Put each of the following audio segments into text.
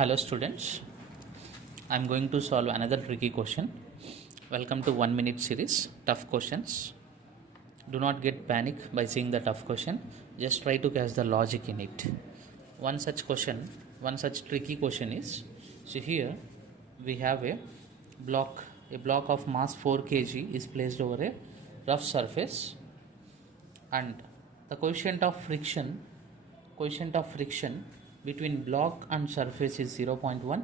Hello students, I am going to solve another tricky question. Welcome to 1 minute series, tough questions. Do not get panic by seeing the tough question, just try to catch the logic in it. One such tricky question is, so here we have a block of mass 4 kg is placed over a rough surface, and the coefficient of friction between block and surface is 0.1.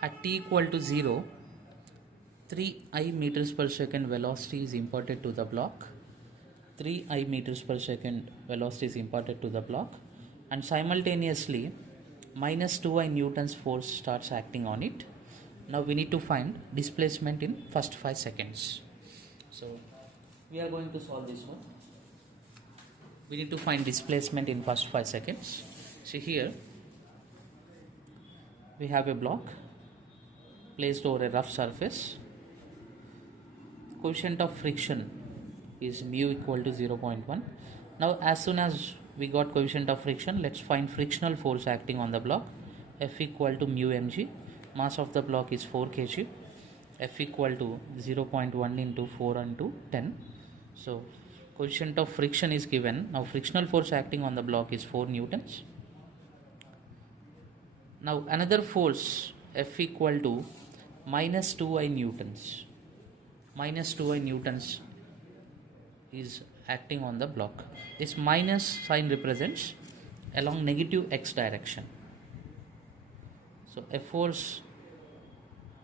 At t equal to 0, 3 meters per second velocity is imparted to the block. 3 meters per second velocity is imparted to the block, and simultaneously minus 2 newtons force starts acting on it. Now we need to find displacement in first 5 seconds. So we are going to solve this one. We need to find displacement in first 5 seconds. So here we have a block placed over a rough surface. Coefficient of friction is mu equal to 0.1. Now as soon as we got coefficient of friction, let's find frictional force acting on the block. F equal to mu mg. Mass of the block is 4 kg. F equal to 0.1 into 4 into 10. So coefficient of friction is given. Now frictional force acting on the block is 4 newtons. Now another force, F equal to minus 2 newtons. Minus 2 newtons is acting on the block. This minus sign represents along negative x direction. So a force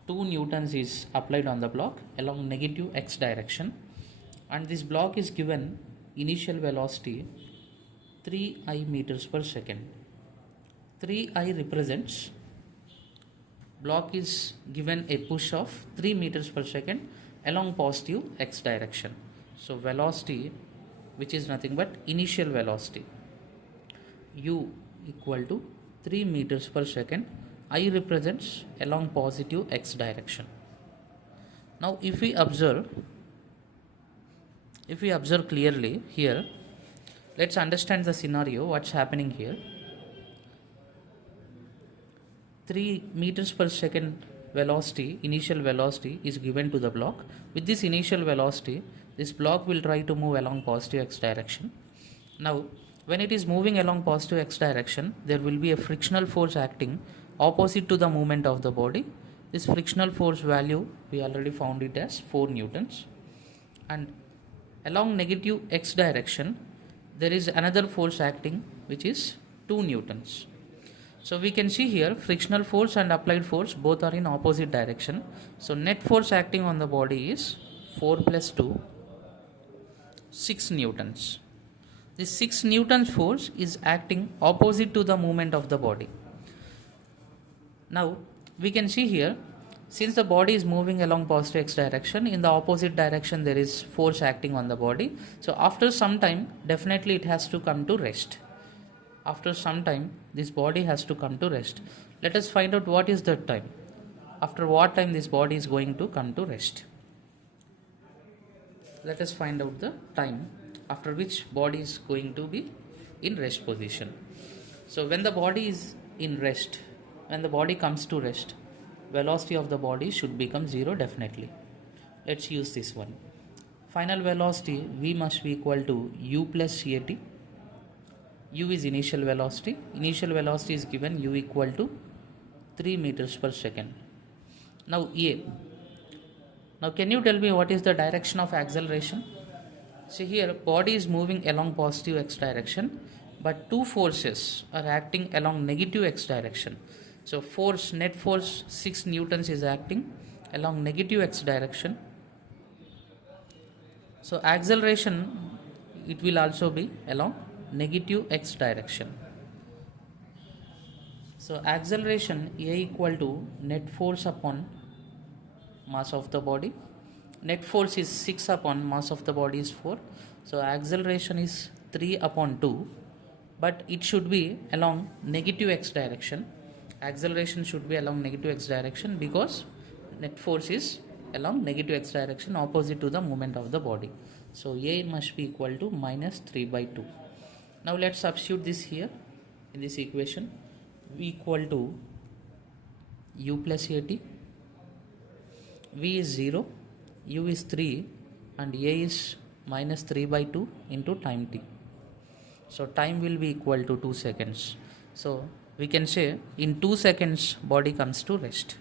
2 newtons is applied on the block along negative x direction, and this block is given initial velocity 3 meters per second. 3 represents block is given a push of 3 meters per second along positive x direction. So velocity, which is nothing but initial velocity, u equal to 3 meters per second. I represents along positive x direction. Now if we observe clearly here, let's understand the scenario, what's happening here. 3 meters per second velocity, initial velocity is given to the block. With this initial velocity, this block will try to move along positive x direction. Now when it is moving along positive x direction, there will be a frictional force acting opposite to the movement of the body. This frictional force value, we already found it as 4 newtons. And along negative x direction, there is another force acting which is 2 newtons. So we can see here frictional force and applied force both are in opposite direction. So net force acting on the body is 4 plus 2, 6 newtons. This 6 newtons force is acting opposite to the movement of the body. Now we can see here, since the body is moving along positive x direction, in the opposite direction there is force acting on the body. So after some time, definitely it has to come to rest. After some time, this body has to come to rest. Let us find out what is that time. After what time this body is going to come to rest. Let us find out the time after which body is going to be in rest position. So when the body is in rest, when the body comes to rest, velocity of the body should become 0 definitely. Let's use this one. Final velocity V must be equal to u plus at. U is initial velocity. Initial velocity is given u equal to 3 meters per second. Now A. Now can you tell me what is the direction of acceleration? See here, body is moving along positive x direction, but two forces are acting along negative x direction. So force, net force 6 newtons is acting along negative x direction. So acceleration, it will also be along negative x direction. So acceleration A equal to net force upon mass of the body. Net force is 6 upon mass of the body is 4. So acceleration is 3 upon 2, but it should be along negative x direction. Acceleration should be along negative x direction because net force is along negative x direction opposite to the movement of the body. So A must be equal to minus 3 by 2. Now let's substitute this here in this equation. equal to u plus at, v is 0, u is 3 and a is minus 3 by 2 into time t. So time will be equal to 2 seconds. So we can say in 2 seconds body comes to rest.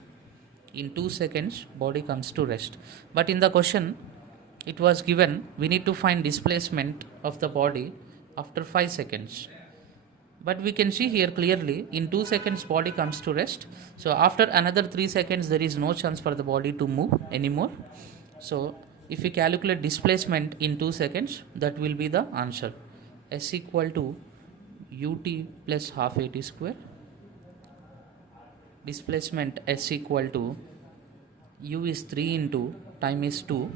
In 2 seconds body comes to rest. But in the question it was given we need to find displacement of the body after 5 seconds. But we can see here clearly in 2 seconds body comes to rest. So after another 3 seconds there is no chance for the body to move anymore. So if we calculate displacement in 2 seconds, that will be the answer. S equal to ut plus half at square. Displacement S equal to u is 3 into time is 2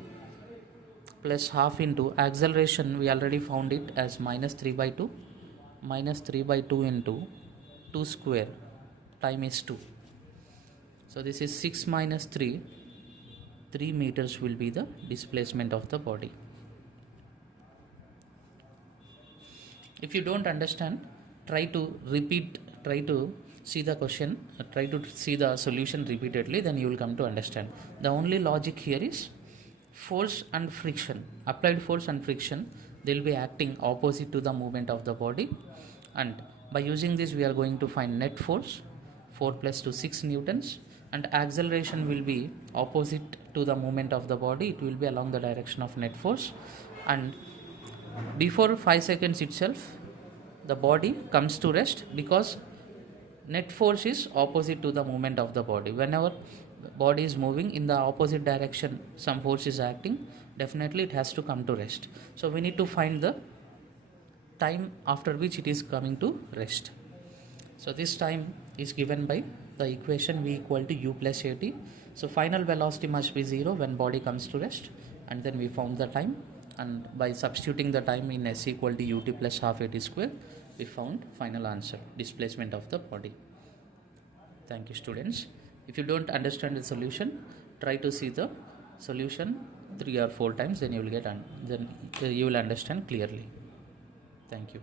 plus half into acceleration, we already found it as minus 3 by 2. Minus 3 by 2 into 2 square, time is 2. So this is 6 minus 3, 3 meters will be the displacement of the body. If you don't understand, try to repeat, try to see the question, try to see the solution repeatedly, then you will come to understand. The only logic here is force and friction. Applied force and friction, they will be acting opposite to the movement of the body, and by using this we are going to find net force 4 plus 2 6 newtons, and acceleration will be opposite to the movement of the body, it will be along the direction of net force, and before 5 seconds itself the body comes to rest because net force is opposite to the movement of the body. Whenever body is moving in the opposite direction, some force is acting, definitely it has to come to rest. So we need to find the time after which it is coming to rest. So this time is given by the equation v equal to u plus at. So final velocity must be 0 when body comes to rest, and then we found the time, and by substituting the time in S equal to ut plus half at square, we found final answer, displacement of the body. Thank you students. If you don't understand the solution, try to see the solution 3 or 4 times, then you will get then you will understand clearly. Thank you.